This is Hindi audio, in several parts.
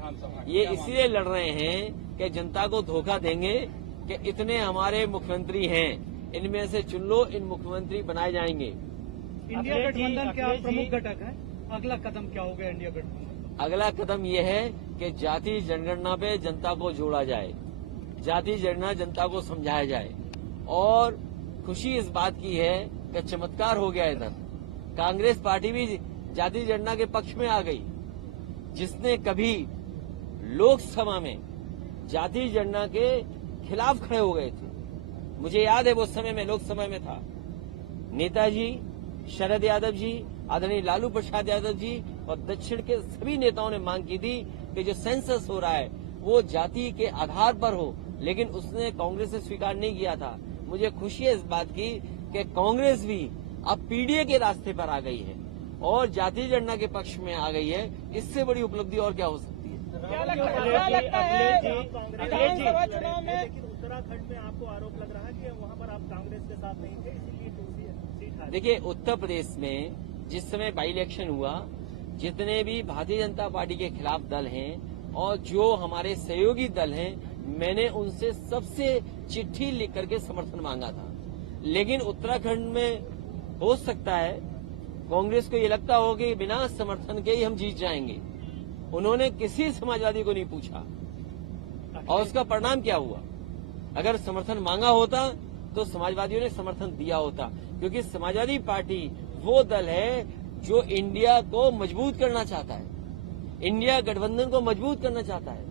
विधानसभा? ये इसलिए लड़ रहे हैं कि जनता को धोखा देंगे कि इतने हमारे मुख्यमंत्री हैं, इनमें से चुन लो, इन मुख्यमंत्री बनाए जाएंगे। इंडिया गठबंधन क्या प्रमुख घटक है? अगला कदम क्या होगा इंडिया गठबंधन? अगला कदम यह है कि जाति जनगणना पे जनता को जोड़ा जाए, जाति जनगणना जनता को समझाया जाए। और खुशी इस बात की है कि चमत्कार हो गया इधर, कांग्रेस पार्टी भी जाति जनगणना के पक्ष में आ गई। जिसने कभी लोकसभा में जाति जनगणना के खिलाफ खड़े हो गए थे, मुझे याद है वो समय में लोकसभा में था, नेताजी शरद यादव जी, आदरणीय लालू प्रसाद यादव जी और दक्षिण के सभी नेताओं ने मांग की थी कि जो सेंसस हो रहा है वो जाति के आधार पर हो, लेकिन उसने कांग्रेस ने स्वीकार नहीं किया था। मुझे खुशी है इस बात की कि कांग्रेस भी अब पीडीए के रास्ते पर आ गई है और जाति जनगणना के पक्ष में आ गई है। इससे बड़ी उपलब्धि और क्या हो सकती है? क्या लगता है विधानसभा चुनाव में उत्तराखंड में आपको आरोप लग रहा है कि वहाँ पर आप कांग्रेस के साथ नहीं थे, इसीलिए सीट हारी? देखिए, उत्तर प्रदेश में जिस समय बाई इलेक्शन हुआ, जितने भी भारतीय जनता पार्टी के खिलाफ दल हैं और जो हमारे सहयोगी दल हैं, मैंने उनसे सबसे चिट्ठी लिख करके समर्थन मांगा था। लेकिन उत्तराखंड में हो सकता है कांग्रेस को ये लगता हो कि बिना समर्थन के ही हम जीत जाएंगे। उन्होंने किसी समाजवादी को नहीं पूछा और उसका परिणाम क्या हुआ? अगर समर्थन मांगा होता तो समाजवादियों ने समर्थन दिया होता, क्योंकि समाजवादी पार्टी वो दल है जो इंडिया को मजबूत करना चाहता है, इंडिया गठबंधन को मजबूत करना चाहता है।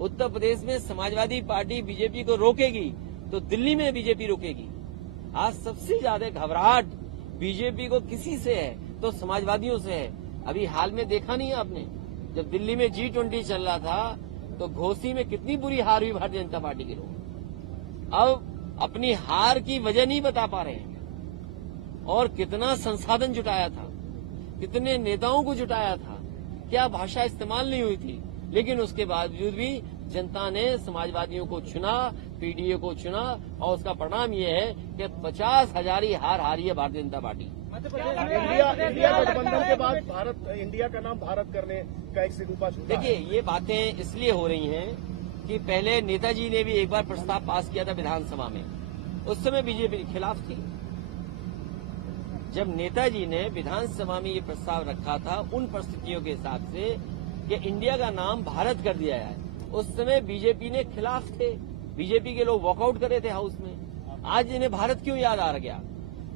उत्तर प्रदेश में समाजवादी पार्टी बीजेपी को रोकेगी तो दिल्ली में बीजेपी रोकेगी। आज सबसे ज्यादा घबराहट बीजेपी को किसी से है तो समाजवादियों से है। अभी हाल में देखा नहीं है आपने, जब दिल्ली में G20 चल रहा था तो घोसी में कितनी बुरी हार हुई भारतीय जनता पार्टी के लोग। अब अपनी हार की वजह नहीं बता पा रहे हैं और कितना संसाधन जुटाया था, कितने नेताओं को जुटाया था, क्या भाषा इस्तेमाल नहीं हुई थी, लेकिन उसके बावजूद भी जनता ने समाजवादियों को चुना, पीडीए को चुना और उसका परिणाम ये है कि 50,000 हार हारी है भारतीय जनता पार्टी। इंडिया गठबंधन के बाद भारत, इंडिया का नाम भारत करने का एक सिगुपा छूटा। देखिए, ये बातें इसलिए हो रही हैं कि पहले नेताजी ने भी एक बार प्रस्ताव पास किया था विधानसभा में, उस समय बीजेपी के खिलाफ थी। जब नेताजी ने विधानसभा में ये प्रस्ताव रखा था उन परिस्थितियों के हिसाब से कि इंडिया का नाम भारत कर दिया जाए, उस समय बीजेपी ने खिलाफ थे, बीजेपी के लोग वॉकआउट करे थे हाउस में। आज इन्हें भारत क्यों याद आ गया?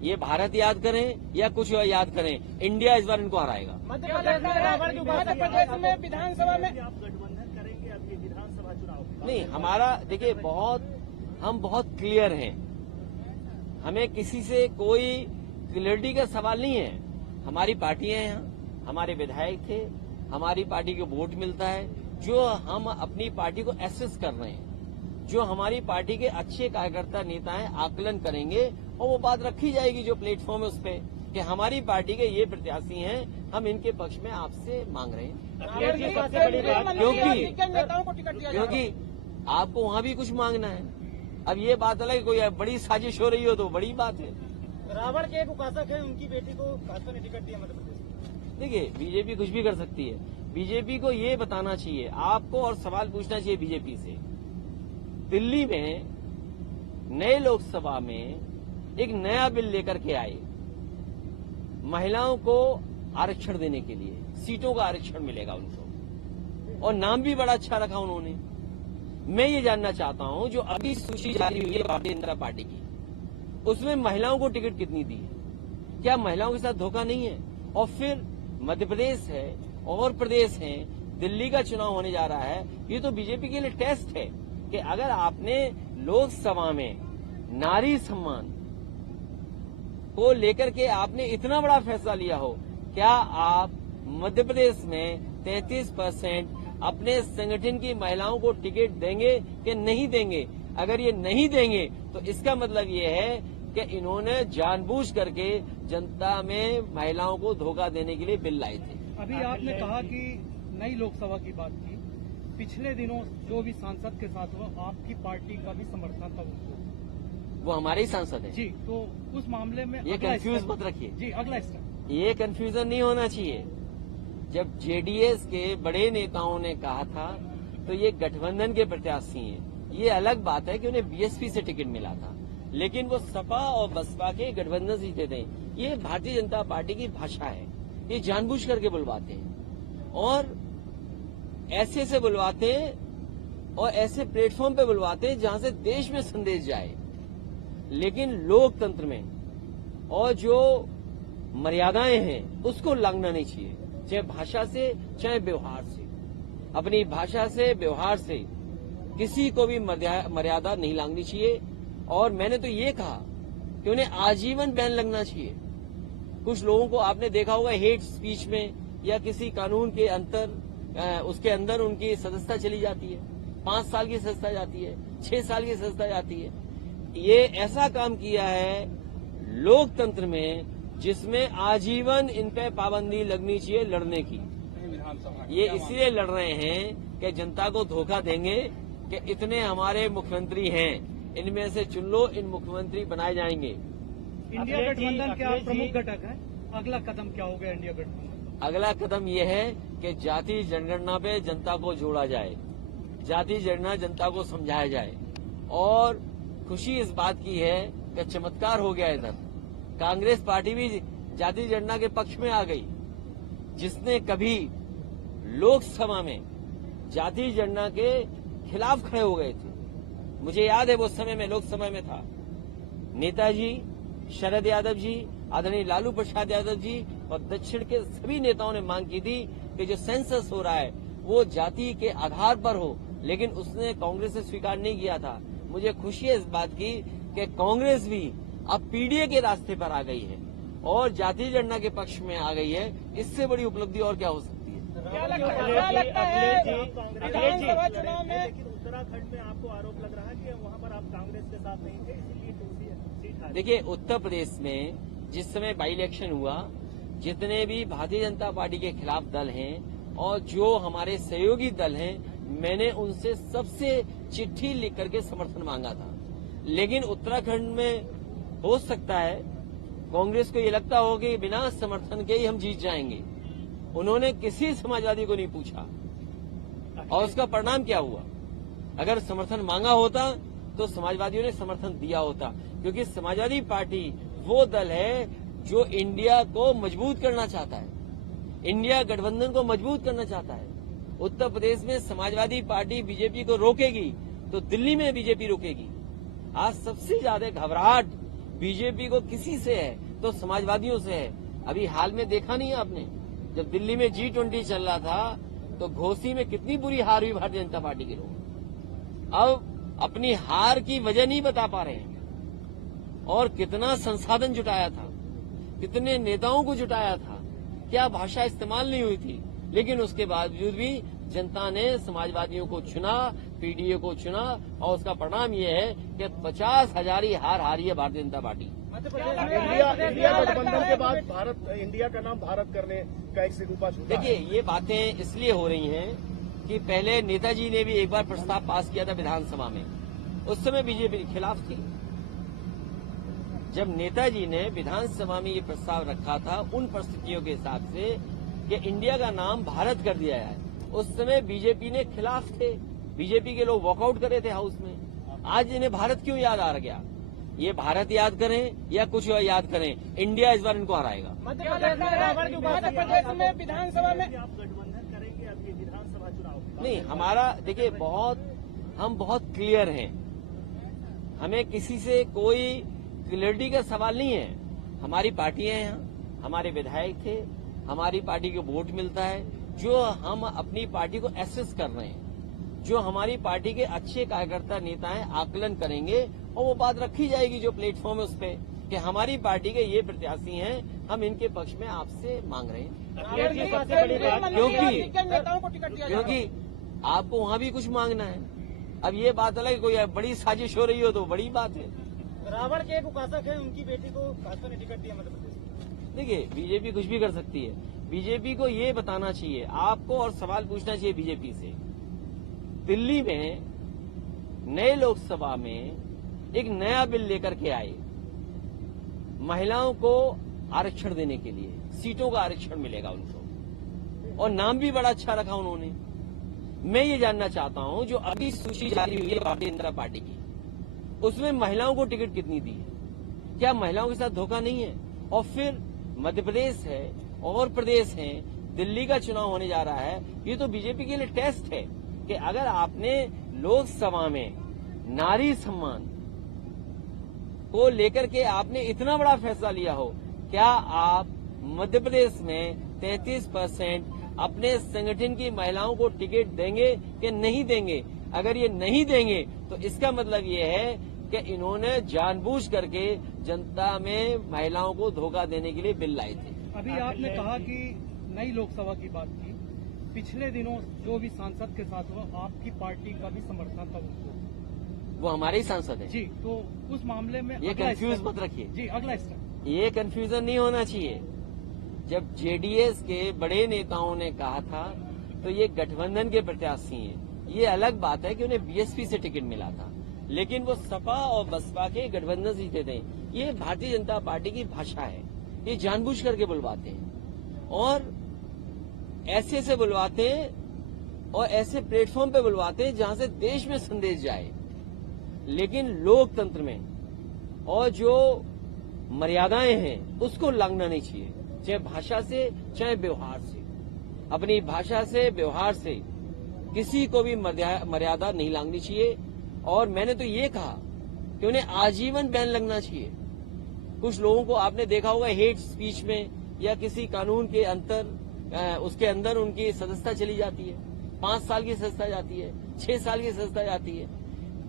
ये भारत याद करें या कुछ याद करें, इंडिया इस बार इनको हराएगा। मध्य प्रदेश में विधानसभा में आप गठबंधन करेंगे अभी विधानसभा चुनाव? नहीं, हमारा देखिए हम बहुत क्लियर हैं, हमें किसी से कोई क्लियरिटी का सवाल नहीं है। हमारी पार्टियां हैं यहाँ, हमारे विधायक थे, हमारी पार्टी को वोट मिलता है, जो हम अपनी पार्टी को एसेस कर रहे हैं, जो हमारी पार्टी के अच्छे कार्यकर्ता नेता हैं आकलन करेंगे और वो बात रखी जाएगी जो प्लेटफॉर्म है उस पर कि हमारी पार्टी के ये प्रत्याशी हैं, हम इनके पक्ष में आपसे मांग रहे हैं। क्योंकि आपको वहाँ भी कुछ मांगना है। अब ये बात अलग, कोई बड़ी साजिश हो रही हो तो बड़ी बात है। रावण के एक उपासक है, उनकी बेटी को भाजपा ने टिकट दिया मध्य प्रदेश। देखिए, बीजेपी कुछ भी कर सकती है। बीजेपी को ये बताना चाहिए आपको और सवाल पूछना चाहिए बीजेपी से, दिल्ली में नए लोकसभा में एक नया बिल लेकर के आए, महिलाओं को आरक्षण देने के लिए, सीटों का आरक्षण मिलेगा उनको, और नाम भी बड़ा अच्छा रखा उन्होंने। मैं ये जानना चाहता हूं, जो अभी सूची जारी हुई है भारतीय जनता पार्टी की, उसमें महिलाओं को टिकट कितनी दी है? क्या महिलाओं के साथ धोखा नहीं है? और फिर मध्य प्रदेश है और प्रदेश हैं, दिल्ली का चुनाव होने जा रहा है, ये तो बीजेपी के लिए टेस्ट है कि अगर आपने लोकसभा में नारी सम्मान को लेकर के आपने इतना बड़ा फैसला लिया हो, क्या आप मध्य प्रदेश में 33% अपने संगठन की महिलाओं को टिकट देंगे कि नहीं देंगे? अगर ये नहीं देंगे तो इसका मतलब ये है कि इन्होंने जानबूझ करके जनता में महिलाओं को धोखा देने के लिए बिल लाए थे। अभी आपने कहा कि नई लोकसभा की बात की, पिछले दिनों जो भी सांसद के साथ हुआ, आपकी पार्टी का भी समर्थन था उनको। वो हमारे ही सांसद है जी, तो उस मामले में ये कंफ्यूज मत रखिए जी। अगला स्टेप, ये कंफ्यूजन नहीं होना चाहिए। जब जेडीएस के बड़े नेताओं ने कहा था तो ये गठबंधन के प्रत्याशी हैं। ये अलग बात है कि उन्हें बीएसपी से टिकट मिला था, लेकिन वो सपा और बसपा के गठबंधन से जीते थे। ये भारतीय जनता पार्टी की भाषा है, ये जानबूझ करके बुलवाते हैं और ऐसे बुलवाते हैं और ऐसे प्लेटफॉर्म पे बुलवाते हैं जहां से देश में संदेश जाए। लेकिन लोकतंत्र में और जो मर्यादाएं हैं उसको लांघना नहीं चाहिए, चाहे भाषा से चाहे व्यवहार से। अपनी भाषा से व्यवहार से किसी को भी मर्यादा नहीं लांघनी चाहिए। और मैंने तो ये कहा कि उन्हें आजीवन बैन लगना चाहिए। कुछ लोगों को आपने देखा होगा हेट स्पीच में या किसी कानून के उसके अंदर उनकी सदस्यता चली जाती है, 5 साल की सदस्यता जाती है, 6 साल की सदस्यता जाती है। ये ऐसा काम किया है लोकतंत्र में जिसमें आजीवन इन पे पाबंदी लगनी चाहिए लड़ने की। ये इसलिए लड़ रहे हैं कि जनता को धोखा देंगे कि इतने हमारे मुख्यमंत्री हैं, इनमें से चुन लो, इन मुख्यमंत्री बनाए जाएंगे। इंडिया गठबंधन क्या प्रमुख घटक है? अगला कदम क्या होगा इंडिया गठबंधन? अगला कदम यह है कि जाति जनगणना पे जनता को जोड़ा जाए, जाति जनगणना जनता को समझाया जाए। और खुशी इस बात की है कि चमत्कार हो गया इधर, कांग्रेस पार्टी भी जाति जनगणना के पक्ष में आ गई। जिसने कभी लोकसभा में जाति जनगणना के खिलाफ खड़े हो गए थे, मुझे याद है वो समय में लोकसभा में था, नेताजी शरद यादव जी, आदरणीय लालू प्रसाद यादव जी और दक्षिण के सभी नेताओं ने मांग की थी कि जो सेंसस हो रहा है वो जाति के आधार पर हो, लेकिन उसने कांग्रेस ने स्वीकार नहीं किया था। मुझे खुशी है इस बात की कि कांग्रेस भी अब पीडीए के रास्ते पर आ गई है और जाति जनगणना के पक्ष में आ गई है। इससे बड़ी उपलब्धि और क्या हो सकती है? क्या लगता है विधानसभा चुनाव में? लेकिन उत्तराखंड में आपको आरोप लग रहा है कि वहाँ पर आप कांग्रेस के साथ नहीं थे, इसीलिए सीट हारी। देखिए, उत्तर प्रदेश में जिस समय बाई इलेक्शन हुआ, जितने भी भारतीय जनता पार्टी के खिलाफ दल हैं और जो हमारे सहयोगी दल हैं, मैंने उनसे सबसे चिट्ठी लिख करके समर्थन मांगा था। लेकिन उत्तराखंड में हो सकता है कांग्रेस को ये लगता हो कि बिना समर्थन के ही हम जीत जाएंगे। उन्होंने किसी समाजवादी को नहीं पूछा और उसका परिणाम क्या हुआ? अगर समर्थन मांगा होता तो समाजवादियों ने समर्थन दिया होता, क्योंकि समाजवादी पार्टी वो दल है जो इंडिया को मजबूत करना चाहता है, इंडिया गठबंधन को मजबूत करना चाहता है। उत्तर प्रदेश में समाजवादी पार्टी बीजेपी को रोकेगी तो दिल्ली में बीजेपी रोकेगी। आज सबसे ज्यादा घबराहट बीजेपी को किसी से है तो समाजवादियों से है। अभी हाल में देखा नहीं है आपने, जब दिल्ली में G20 चल रहा था तो घोसी में कितनी बुरी हार हुई भारतीय जनता पार्टी के लोग। अब अपनी हार की वजह नहीं बता पा रहे हैं और कितना संसाधन जुटाया था, कितने नेताओं को जुटाया था, क्या भाषा इस्तेमाल नहीं हुई थी, लेकिन उसके बावजूद भी जनता ने समाजवादियों को चुना, पीडीए को चुना और उसका परिणाम ये है कि 50,000 हार हारी है भारतीय जनता पार्टी। इंडिया गठबंधन के बाद इंडिया का नाम भारत करने का एक सिलसिला छूटा। देखिए, ये बातें इसलिए हो रही हैं कि पहले नेताजी ने भी एक बार प्रस्ताव पास किया था विधानसभा में, उस समय बीजेपी के खिलाफ थी। जब नेताजी ने विधानसभा में ये प्रस्ताव रखा था उन परिस्थितियों के हिसाब से कि इंडिया का नाम भारत कर दिया है, उस समय बीजेपी ने खिलाफ थे, बीजेपी के लोग वॉकआउट करे थे हाउस में। आज इन्हें भारत क्यों याद आ गया? ये भारत याद करें या कुछ याद करें, इंडिया इस बार इनको हराएगा। मध्य प्रदेश में विधानसभा में आप गठबंधन करेंगे अब ये विधानसभा चुनाव? नहीं, हमारा देखिए हम बहुत क्लियर हैं, हमें किसी से कोई क्लियरिटी का सवाल नहीं है। हमारी पार्टियां हैं यहाँ, हमारे विधायक थे, हमारी पार्टी को वोट मिलता है, जो हम अपनी पार्टी को एसेस कर रहे हैं, जो हमारी पार्टी के अच्छे कार्यकर्ता नेता हैं आकलन करेंगे और वो बात रखी जाएगी जो प्लेटफॉर्म है उस पर कि हमारी पार्टी के ये प्रत्याशी हैं, हम इनके पक्ष में आपसे मांग रहे हैं। क्योंकि आपको वहाँ भी कुछ मांगना है। अब ये बात अलग, कोई बड़ी साजिश हो रही हो तो बड़ी बात है। रावण के एक उपासक है, उनकी बेटी को भाजपा ने टिकट दिया मध्य प्रदेश। देखिए, बीजेपी कुछ भी कर सकती है। बीजेपी को ये बताना चाहिए आपको और सवाल पूछना चाहिए बीजेपी से, दिल्ली में नए लोकसभा में एक नया बिल लेकर के आए महिलाओं को आरक्षण देने के लिए, सीटों का आरक्षण मिलेगा उनको। और नाम भी बड़ा अच्छा रखा उन्होंने। मैं ये जानना चाहता हूं, जो अभी सूची जारी हुई है भारतीय जनता पार्टी की, उसमें महिलाओं को टिकट कितनी दी है? क्या महिलाओं के साथ धोखा नहीं है? और फिर मध्य प्रदेश है और प्रदेश है, दिल्ली का चुनाव होने जा रहा है। ये तो बीजेपी के लिए टेस्ट है कि अगर आपने लोकसभा में नारी सम्मान को लेकर के आपने इतना बड़ा फैसला लिया हो, क्या आप मध्य प्रदेश में 33% अपने संगठन की महिलाओं को टिकट देंगे कि नहीं देंगे? अगर ये नहीं देंगे तो इसका मतलब ये है कि इन्होंने जानबूझ करके जनता में महिलाओं को धोखा देने के लिए बिल लाए थे। अभी आपने कहा कि नई लोकसभा की बात की, पिछले दिनों जो भी सांसद के साथ हुआ, आपकी पार्टी का भी समर्थन था उनको। वो हमारे ही सांसद है जी, तो उस मामले में ये कंफ्यूज मत रखिए जी, अगला स्टेप। ये कंफ्यूजन नहीं होना चाहिए। जब जेडीएस के बड़े नेताओं ने कहा था तो ये गठबंधन के प्रत्याशी हैं। ये अलग बात है कि उन्हें बीएसपी से टिकट मिला था, लेकिन वो सपा और बसपा के गठबंधन से जीते थे। ये भारतीय जनता पार्टी की भाषा है, ये जानबूझ करके बुलवाते हैं और ऐसे से बुलवाते हैं और ऐसे प्लेटफॉर्म पे बुलवाते हैं जहां से देश में संदेश जाए। लेकिन लोकतंत्र में और जो मर्यादाएं हैं उसको लांघना नहीं चाहिए, चाहे भाषा से चाहे व्यवहार से। अपनी भाषा से व्यवहार से किसी को भी मर्यादा नहीं लांघनी चाहिए। और मैंने तो ये कहा कि उन्हें आजीवन बैन लगना चाहिए। कुछ लोगों को आपने देखा होगा हेट स्पीच में या किसी कानून के उसके अंदर उनकी सदस्यता चली जाती है, 5 साल की सदस्यता जाती है, 6 साल की सदस्यता जाती है।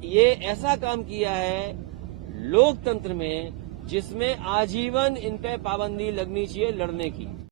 ये ऐसा काम किया है लोकतंत्र में जिसमें आजीवन इन पे पाबंदी लगनी चाहिए लड़ने की।